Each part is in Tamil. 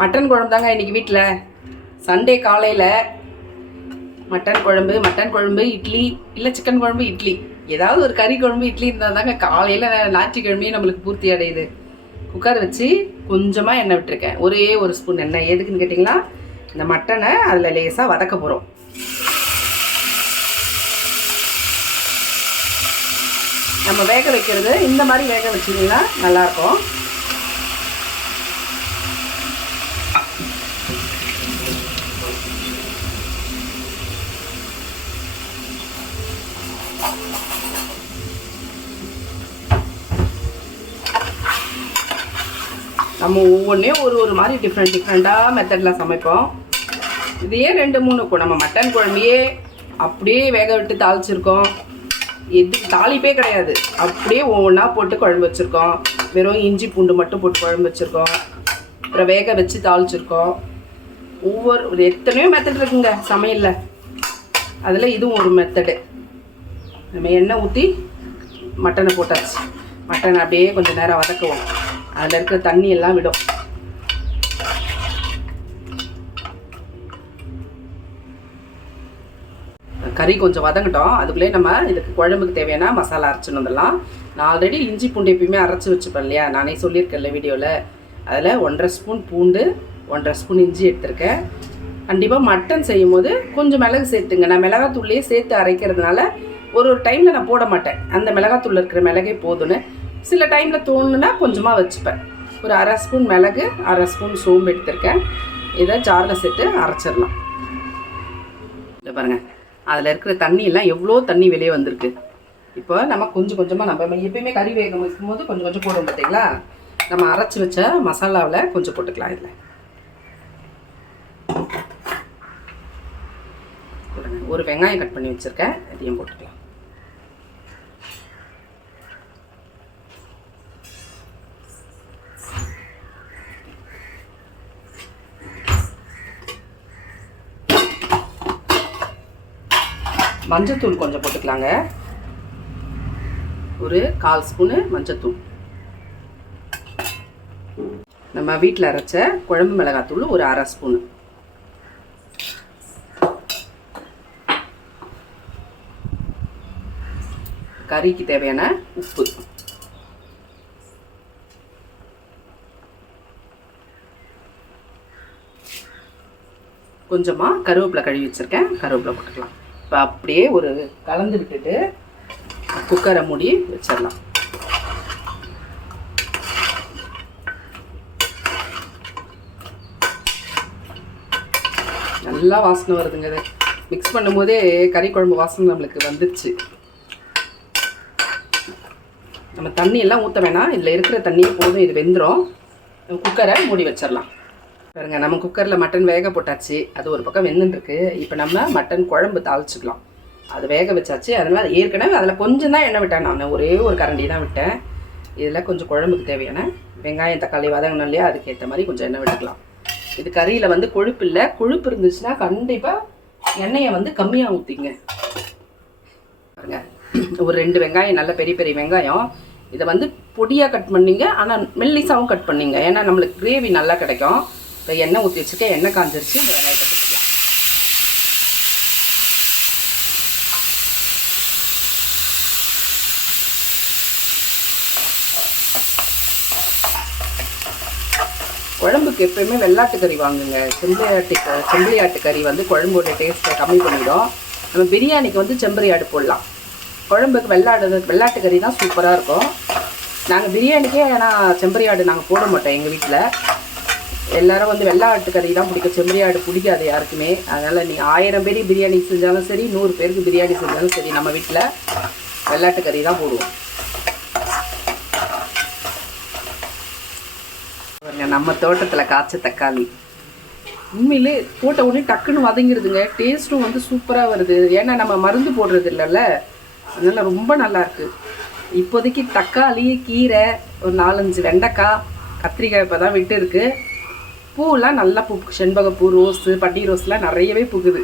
மட்டன் குழம்பு தாங்க இன்றைக்கி வீட்டில். சண்டே காலையில் மட்டன் குழம்பு இட்லி, இல்லை சிக்கன் குழம்பு இட்லி, ஏதாவது ஒரு கறி குழம்பு இட்லி இருந்தால் தாங்க காலையில் ஞாயிற்றுக்கிழமையும் நம்மளுக்கு பூர்த்தி அடையுது. குக்கர் வச்சு கொஞ்சமாக எண்ணெய் விட்டுருக்கேன், ஒரே ஒரு ஸ்பூன் எண்ணெய். எதுக்குன்னு கேட்டிங்கன்னா, இந்த மட்டனை அதில் லேசாக வதக்க போகிறோம். நம்ம வேக வைக்கிறது இந்த மாதிரி வேக வச்சிங்கன்னா நல்லாயிருக்கும். நம்ம ஒவ்வொன்றையும் ஒரு மாதிரி டிஃப்ரெண்ட்டாக மெத்தடில் சமைப்போம். இதையே 2-3 இருக்கும். நம்ம மட்டன் குழம்பையே அப்படியே வேக விட்டு தாளிச்சிருக்கோம். எதுக்கு தாளிப்பே கிடையாது, அப்படியே ஒவ்வொன்றா போட்டு குழம்பு வச்சுருக்கோம். வெறும் இஞ்சி பூண்டு மட்டும் போட்டு குழம்பு வச்சுருக்கோம். அப்புறம் வேக வச்சு தாளிச்சிருக்கோம். எத்தனையோ மெத்தட் இருக்குங்க சமையலில். அதில் இதுவும் ஒரு மெத்தடு. நம்ம எண்ணெய் ஊற்றி மட்டனை போட்டாச்சு. மட்டனை அப்படியே கொஞ்சம் நேரம் வதக்குவோம். அதில் இருக்கிற தண்ணி எல்லாம் விடும். கறி கொஞ்சம் வதங்கட்டும். அதுக்குள்ளே நம்ம இதுக்கு குழம்புக்கு தேவையான மசாலா அரைச்சின்னு வந்துடலாம். நான் ஆல்ரெடி இஞ்சி பூண்டு எப்பயுமே அரைச்சி வச்சுப்பேன் இல்லையா, நானே சொல்லியிருக்கேன்ல வீடியோவில். அதில் 1.5 ஸ்பூன் பூண்டு, 1.5 ஸ்பூன் இஞ்சி எடுத்திருக்கேன். கண்டிப்பாக மட்டன் செய்யும் போது கொஞ்சம் மிளகு சேர்த்துங்க. நான் மிளகாத்தூள்லேயே சேர்த்து அரைக்கிறதுனால ஒரு டைமில் நான் போட மாட்டேன். அந்த மிளகாத்தூளில் இருக்கிற மிளகே போதுன்னு. சில டைமில் தோணுன்னா கொஞ்சமாக வச்சுப்பேன். ஒரு 1/2 ஸ்பூன் மிளகு, 1/2 ஸ்பூன் சோம்பு எடுத்திருக்கேன். இதை ஜாரில் சேர்த்து அரைச்சிடலாம். இதை பாருங்கள், அதில் இருக்கிற தண்ணியெல்லாம் எவ்வளோ தண்ணி வெளியே வந்திருக்கு. இப்போ நம்ம கொஞ்சம் கொஞ்சமாக நம்ம எப்பயுமே கறி வேக வைக்கும்போது கொஞ்சம் கொஞ்சம் போடுவோம் பார்த்தீங்களா. நம்ம அரைச்சி வச்ச மசாலாவில் கொஞ்சம் போட்டுக்கலாம். இதில் ஒரு வெங்காயம் கட் பண்ணி வச்சுருக்கேன், இதையும் போட்டுக்கலாம். மஞ்சத்தூள் கொஞ்சம் போட்டுக்கலாங்க, ஒரு 1/4 ஸ்பூனு மஞ்சத்தூள். நம்ம வீட்டில் அரைச்ச குழம்பு மிளகாத்தூள் ஒரு 1/2 ஸ்பூனு. கறிக்கு தேவையான உப்பு. கொஞ்சமாக கருவேப்பிலை கழுவி வச்சுருக்கேன், கருவேப்பிலை போட்டுக்கலாம். இப்போ அப்படியே ஒரு கலந்து விட்டுட்டு குக்கரை மூடி வச்சிடலாம். நல்லா வாசனை வருதுங்க. இது மிக்ஸ் பண்ணும்போதே கறி குழம்பு வாசனை நம்மளுக்கு வந்துடுச்சு. நம்ம தண்ணியெல்லாம் ஊற்ற வேணாம், இதில் இருக்கிற தண்ணியே போதும், இது வெந்துடும். குக்கரை மூடி வச்சிடலாம். பாருங்க, நம்ம குக்கரில் மட்டன் வேக போட்டாச்சு. அது ஒரு பக்கம் வெந்துட்டுருக்கு. இப்போ நம்ம மட்டன் குழம்பு தாளிச்சிக்கலாம். அது வேக வச்சாச்சு. அதனால் ஏற்கனவே அதில் கொஞ்சம் தான் எண்ணெய் விட்டேன். நான் ஒரே ஒரு கரண்டி தான் விட்டேன். இதில் கொஞ்சம் குழம்புக்கு தேவையான வெங்காயம் தக்காளி வதங்கணும் இல்லையா, அதுக்கேற்ற மாதிரி கொஞ்சம் எண்ணெய் விட்டுக்கலாம். இது கறியில் வந்து கொழுப்பு இல்லை. கொழுப்பு இருந்துச்சுன்னா கண்டிப்பாக எண்ணெயை வந்து கம்மியாக ஊற்றிங்க. பாருங்க, ஒரு 2 வெங்காயம், நல்ல பெரிய பெரிய வெங்காயம். இதை வந்து பொடியாக கட் பண்ணிங்க, ஆனால் மெல்லிசாவும் கட் பண்ணிங்க. ஏன்னா நம்மளுக்கு கிரேவி நல்லா கிடைக்கும். இப்போ எண்ணெய் ஊற்றி வச்சுட்டு எண்ணெய் காஞ்சிருச்சு. இந்த வெங்காயத்தை போட்டுக்கலாம். குழம்புக்கு எப்பயுமே வெள்ளாட்டு கறி வாங்குங்க. செம்பரி ஆட்டு கறி வந்து குழம்போட டேஸ்ட்டை கம்மி பண்ணிடும். நம்ம பிரியாணிக்கு வந்து செம்பரி ஆடு போடலாம். குழம்புக்கு வெள்ளாட்டு கறி தான் சூப்பராக இருக்கும். நாங்கள் பிரியாணிக்கே ஆனால் செம்பரி ஆடு நாங்கள் போட மாட்டோம். எங்கள் வீட்டில் எல்லோரும் வந்து வெள்ளாட்டு கறி தான் பிடிக்கும், செம்பரி ஆடு பிடிக்காது யாருக்குமே. அதனால் நீங்கள் 1000 பேர் பிரியாணி செஞ்சாலும் சரி, 100 பேருக்கு பிரியாணி செஞ்சாலும் சரி, நம்ம வீட்டில் வெள்ளாட்டு கறி தான் போடுவோம். நம்ம தோட்டத்தில் காய்ச்ச தக்காளி உண்மையிலே போட்ட உடனே டக்குன்னு வதங்கிடுதுங்க. டேஸ்ட்டும் வந்து சூப்பராக வருது. ஏன்னா நம்ம மருந்து போடுறது இல்லைல்ல, அதனால் ரொம்ப நல்லாயிருக்கு. இப்போதைக்கு தக்காளி, கீரை, ஒரு 4-5 வெண்டைக்காய், கத்திரிக்காய் இப்போ தான் விட்டு இருக்குது. பூவெலாம் நல்லா பூ, செண்பகப்பூ, ரோஸு, பட்டி ரோஸ்லாம் நிறையவே பூக்குது.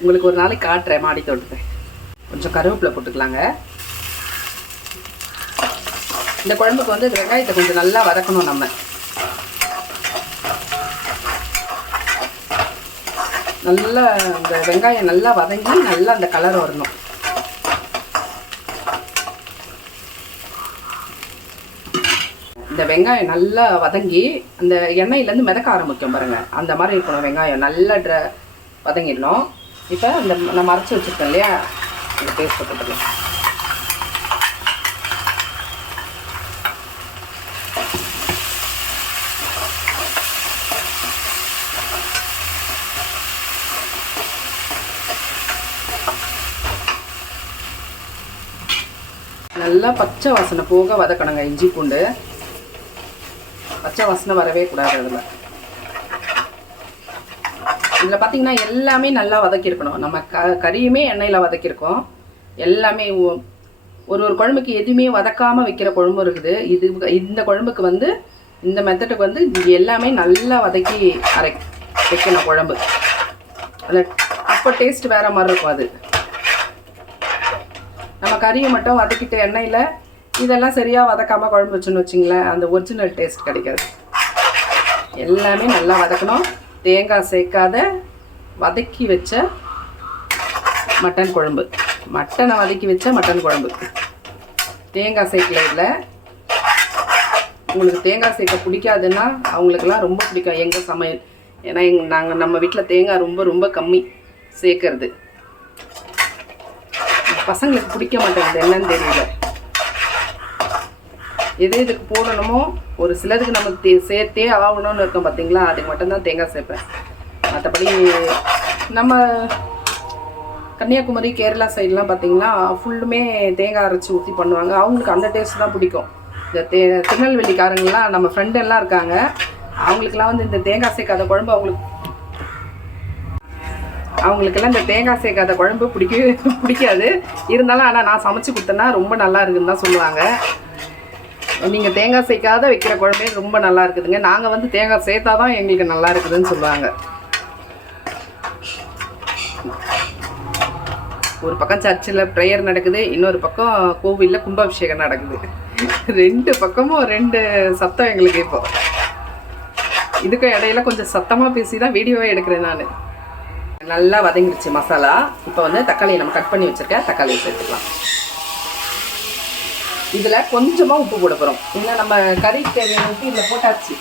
உங்களுக்கு ஒரு நாளைக்கு காட்டுறேன் மாடி தோட்டத்தை. கொஞ்சம் கருவேப்பிலை போட்டுக்கலாங்க. இந்த குழம்புக்கு வந்து வெங்காயத்தை கொஞ்சம் நல்லா வதக்கணும். நம்ம நல்லா இந்த வெங்காயம் நல்லா வதங்கி நல்லா அந்த கலர் வரணும். இந்த வெங்காயம் நல்லா வதங்கி அந்த எண்ணெயிலேருந்து மிதக்க ஆரம்பிக்கும் பாருங்கள். அந்த மாதிரி இருக்கணும். வெங்காயம் நல்லா வதங்கிடணும். இப்போ இந்த நம்ம அரைச்சி வச்சுருக்கோம் இல்லையா, இந்த பேஸ்ட்டை போட்டுக்கலாம். நல்லா பச்சை வாசனை போக வதக்கணுங்க. இஞ்சி பூண்டு பச்சை வாசனை வரவே கூடாது. இதில் பார்த்திங்கன்னா எல்லாமே நல்லா வதக்கியிருக்கணும். நம்ம கறியுமே எண்ணெயில் வதக்கியிருக்கோம். எல்லாமே ஒரு குழம்புக்கு எதுவுமே வதக்காமல் வைக்கிற குழம்பு இருக்குது. இந்த குழம்புக்கு வந்து இந்த மெத்தடுக்கு வந்து எல்லாமே நல்லா வதக்கி வைக்கணும் குழம்பு. அது அப்போ டேஸ்ட் வேறு மாதிரி இருக்கும். அது நம்ம கறியை மட்டும் வதக்கிட்டு எண்ணெயில் இதெல்லாம் சரியாக வதக்காமல் குழம்பு வச்சுன்னு வச்சிங்களேன், அந்த ஒரிஜினல் டேஸ்ட் கிடைக்காது. எல்லாமே நல்லா வதக்கணும். தேங்காய் சேர்க்காத வதக்கி வச்ச மட்டன் குழம்பு, மட்டனை வதக்கி வச்ச மட்டன் குழம்பு. தேங்காய் சேர்க்கல. இல்லை உங்களுக்கு தேங்காய் சேர்க்க பிடிக்காதுன்னா அவங்களுக்கெல்லாம் ரொம்ப பிடிக்கும் எங்கள் சமையல். ஏன்னா நம்ம வீட்டில் தேங்காய் ரொம்ப ரொம்ப கம்மி சேர்க்கறது. பசங்களுக்கு பிடிக்க மாட்டேங்குது, என்னன்னு தெரியல. இதுக்கு போடணுமோ ஒரு சிலருக்கு நம்ம சேர்த்தே ஆகணும்னு இருக்கோம் பார்த்தீங்களா, அதுக்கு மட்டும்தான் தேங்காய் சேர்ப்பேன். மற்றபடி நம்ம கன்னியாகுமரி கேரளா சைட்லாம் பார்த்தீங்கன்னா ஃபுல்லுமே தேங்காய் அரைச்சி ஊற்றி பண்ணுவாங்க. அவங்களுக்கு அந்த டேஸ்ட் தான் பிடிக்கும். இந்த திருநெல்வேலிக்காரங்களாம் நம்ம ஃப்ரெண்டு எல்லாம் இருக்காங்க, அவங்களுக்கெல்லாம் வந்து இந்த தேங்காய் சேர்க்காத குழம்பு அவங்களுக்கெல்லாம் இந்த தேங்காய் சேர்க்காத குழம்பு பிடிக்காது. இருந்தாலும் ஆனால் நான் சமைச்சு கொடுத்தேன்னா ரொம்ப நல்லா இருக்குதுன்னு தான் சொல்லுவாங்க. நீங்கள் தேங்காய் சேர்க்காத வைக்கிற குழம்பே ரொம்ப நல்லா இருக்குதுங்க, நாங்கள் வந்து தேங்காய் சேர்த்தா தான் எங்களுக்கு நல்லா இருக்குதுன்னு சொல்லுவாங்க. ஒரு பக்கம் சர்ச்சில் ப்ரேயர் நடக்குது, இன்னொரு பக்கம் கோவிலில் கும்பாபிஷேகம் நடக்குது. ரெண்டு பக்கமும் ரெண்டு சத்தம் எங்களுக்கு. இப்போ இதுக்கும் இடையில கொஞ்சம் சத்தமாக பேசி தான் வீடியோவே எடுக்கிறேன் நான். நல்லா வதங்கிடுச்சு மசாலா. இப்போ வந்து தக்காளியை நம்ம கட் பண்ணி வச்சுருக்கேன், தக்காளியை சேர்த்துக்கலாம். இதில் கொஞ்சமாக உப்பு போட போகிறோம். இல்லை நம்ம கறிக்கு தேவையான உப்பு இதில் போட்டாச்சு.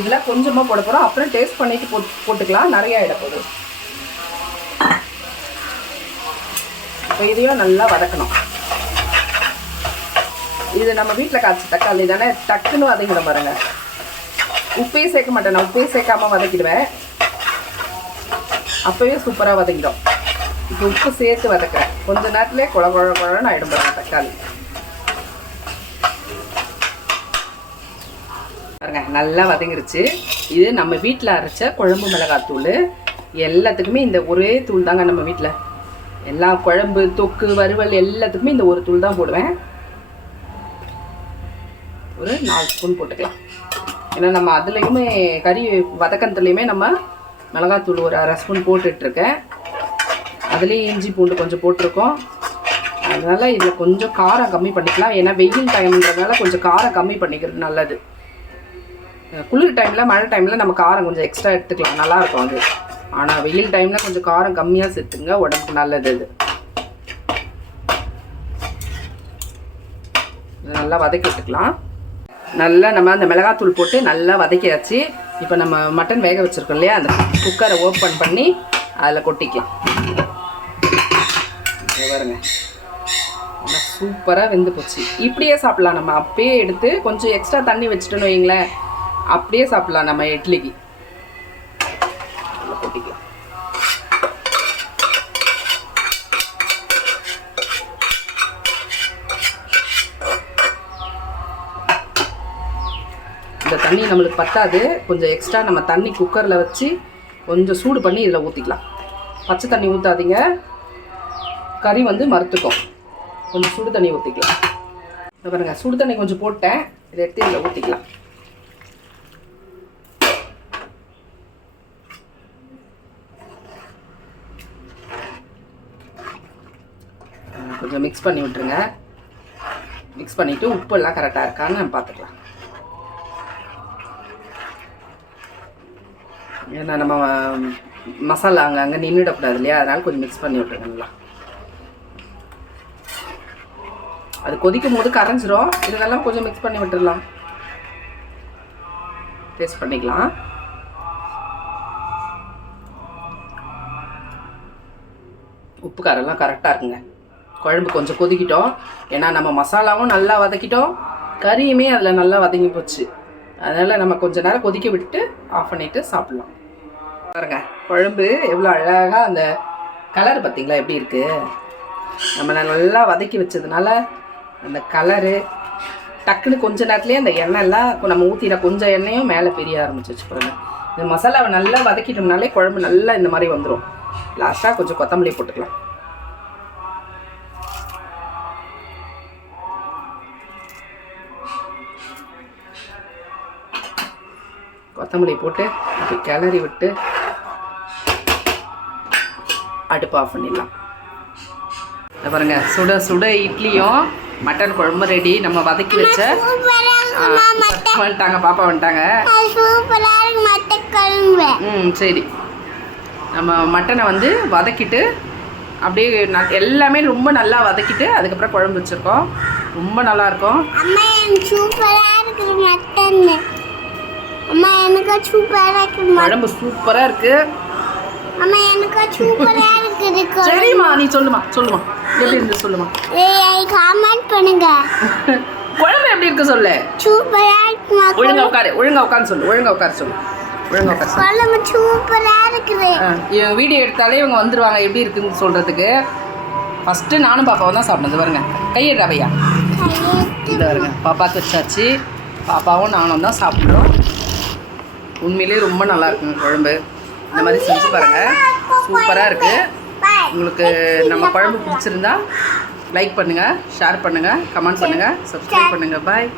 இதில் கொஞ்சமாக போட போகிறோம். அப்புறம் டேஸ்ட் பண்ணிவிட்டு போட்டுக்கலாம். நிறையா இட போதும். இப்போ இதையும் நல்லா வதக்கணும். இது நம்ம வீட்டில் காய்ச்சி தக்காளி தானே, டக்குன்னு வதங்கிட பாருங்க. உப்பையும் சேர்க்க மாட்டேன் நான், உப்பையும் சேர்க்காமல் வதக்கிடுவேன். அப்போவே சூப்பராக வதங்கிடும். இப்போ உப்பு சேர்த்து வதக்கிறேன். கொஞ்ச நேரத்துலேயே குழன்னு ஆகிடும் பாருங்க தக்காளி. பாருங்க நல்லா வதங்கிடுச்சு. இது நம்ம வீட்டில் அரைச்ச குழம்பு மிளகாத்தூள். எல்லாத்துக்குமே இந்த ஒரே தூள் தாங்க நம்ம வீட்டில். எல்லா குழம்பு தொக்கு வறுவல் எல்லாத்துக்குமே இந்த ஒரு தூள் தான் போடுவேன். ஒரு 4 ஸ்பூன் போட்டுக்கலாம். ஏன்னா நம்ம அதுலேயுமே கறி வதக்கத்துலேயுமே நம்ம மிளகாத்தூள் ஒரு 1/2 ஸ்பூன் போட்டுட்ருக்கேன். அதுலேயும் இஞ்சி பூண்டு கொஞ்சம் போட்டிருக்கோம். அதனால் இதில் கொஞ்சம் காரம் கம்மி பண்ணிக்கலாம். ஏன்னா வெயில் டைம்ன்றதுனால கொஞ்சம் காரம் கம்மி பண்ணிக்கிறது நல்லது. குளிர் டைமில் மழை டைமில் நம்ம காரம் கொஞ்சம் எக்ஸ்ட்ரா எடுத்துக்கலாம், நல்லாயிருக்கும் அது. ஆனால் வெயில் டைமில் கொஞ்சம் காரம் கம்மியாக சேர்த்துங்க, உடம்புக்கு நல்லது அது. நல்லா வதக்கி விட்டுக்கலாம். நல்லா நம்ம அந்த மிளகாத்தூள் போட்டு நல்லா வதக்கியாச்சு. இப்போ நம்ம மட்டன் வேக வச்சுருக்கோம் இல்லையா, அந்த குக்கரை ஓப்பன் பண்ணி அதில் கொட்டிக்கலாம். பாருங்க நல்லா சூப்பராக வெந்து போச்சு. இப்படியே சாப்பிட்லாம். நம்ம அப்பயே எடுத்து கொஞ்சம் எக்ஸ்ட்ரா தண்ணி வச்சுட்டோன்னு வைங்களேன், அப்படியே சாப்பிட்லாம் நம்ம இட்லிக்கு. கொட்டிக்கலாம். இந்த தண்ணி நம்மளுக்கு பத்தாது, கொஞ்சம் எக்ஸ்ட்ரா நம்ம தண்ணி குக்கரில் வச்சு கொஞ்சம் சூடு பண்ணி இதில் ஊற்றிக்கலாம். பச்சை தண்ணி ஊற்றாதீங்க, கறி வந்து மறுத்துக்கும். கொஞ்சம் சுடு தண்ணி ஊற்றிக்கலாம். இதை பாருங்க, சுடு தண்ணி கொஞ்சம் போட்டேன், இதை எடுத்து இதில் ஊற்றிக்கலாம். கொஞ்சம் மிக்ஸ் பண்ணி விட்டுருங்க. மிக்ஸ் பண்ணிவிட்டு உப்பு எல்லாம் கரெக்டாக இருக்கான்னு நம்ம பார்த்துக்கலாம். ஏன்னா நம்ம மசாலா அங்கே நின்றுடக்கூடாது இல்லையா, அதனால் கொஞ்சம் மிக்ஸ் பண்ணி விட்டுருங்க நல்லா. அது கொதிக்கும் போது கரைஞ்சிரும், இதெல்லாம் கொஞ்சம் மிக்ஸ் பண்ணி விட்டுடலாம். டேஸ்ட் பண்ணிக்கலாம். உப்பு காரெல்லாம் கரெக்டாக இருக்குங்க. குழம்பு கொஞ்சம் கொதிக்கிட்டோம், ஏன்னா நம்ம மசாலாவும் நல்லா வதக்கிட்டோம், கறியுமே அதில் நல்லா வதங்கி போச்சு. அதனால் நம்ம கொஞ்சம் நேரம் கொதிக்க விட்டுட்டு ஆஃப் பண்ணிவிட்டு சாப்பிட்லாம். பாருங்க குழம்பு எவ்வளோ அழகாக அந்த கலர் பார்த்திங்களா எப்படி இருக்குது. நம்ம நல்லா வதக்கி வச்சதுனால அந்த கலரு டக்குன்னு கொஞ்ச நேரத்துலேயே அந்த எண்ணெய்லாம் நம்ம ஊற்றின கொஞ்சம் எண்ணெயும் மேலே பெரிய ஆரம்பிச்சிச்சு. பாருங்க இந்த மசாலாவை நல்லா வதக்கிட்டோம்னாலே குழம்பு நல்லா இந்த மாதிரி வந்துடும். லாஸ்ட்டாக கொஞ்சம் கொத்தமல்லி போட்டுக்கலாம். கொத்தமல்லி போட்டு அப்படி கிளறி விட்டு அடுப்பு ஆஃப் பண்ணிடலாம். பாருங்க சுட சுட இட்லியும் மட்டன் குழம்பு ரெடி. நம்ம வதக்கி வச்ச வந்துட்டாங்க, பாப்பா வந்துட்டாங்க. சரி, நம்ம மட்டனை வந்து வதக்கிட்டு அப்படியே எல்லாமே ரொம்ப நல்லா வதக்கிட்டு அதுக்கப்புறம் குழம்பு வச்சுருக்கோம். ரொம்ப நல்லாயிருக்கும். குழம்பு சூப்பராக இருக்குது. சரிம்மா நீ சொல்லுமா எப்படி இருந்து சொல்லுமா. குழம்பு எப்படி இருக்கு சொல்லு. ஒழுங்கா உட்காந்து சொல்லு. இவங்க வீடியோ எடுத்தாலே இவங்க வந்துருவாங்க எப்படி இருக்குன்னு சொல்றதுக்கு. ஃபர்ஸ்ட் நானும் பாப்பாவும் தான் சாப்பிட்டது. பாருங்க கையிடுறா பையா. இந்த பாருங்க பாப்பாவுக்கு வச்சாச்சு, பாப்பாவும் நானும் தான் சாப்பிட்றோம். உண்மையிலே ரொம்ப நல்லா இருக்குங்க குழம்பு. இந்த மாதிரி செஞ்சு பாருங்க, சூப்பராக இருக்குது. உங்களுக்கு நம்ம குழம்பு பிடிச்சிருந்தா லைக் பண்ணுங்கள், ஷேர் பண்ணுங்கள், கமெண்ட் பண்ணுங்கள், சப்ஸ்கிரைப் பண்ணுங்கள். பாய்.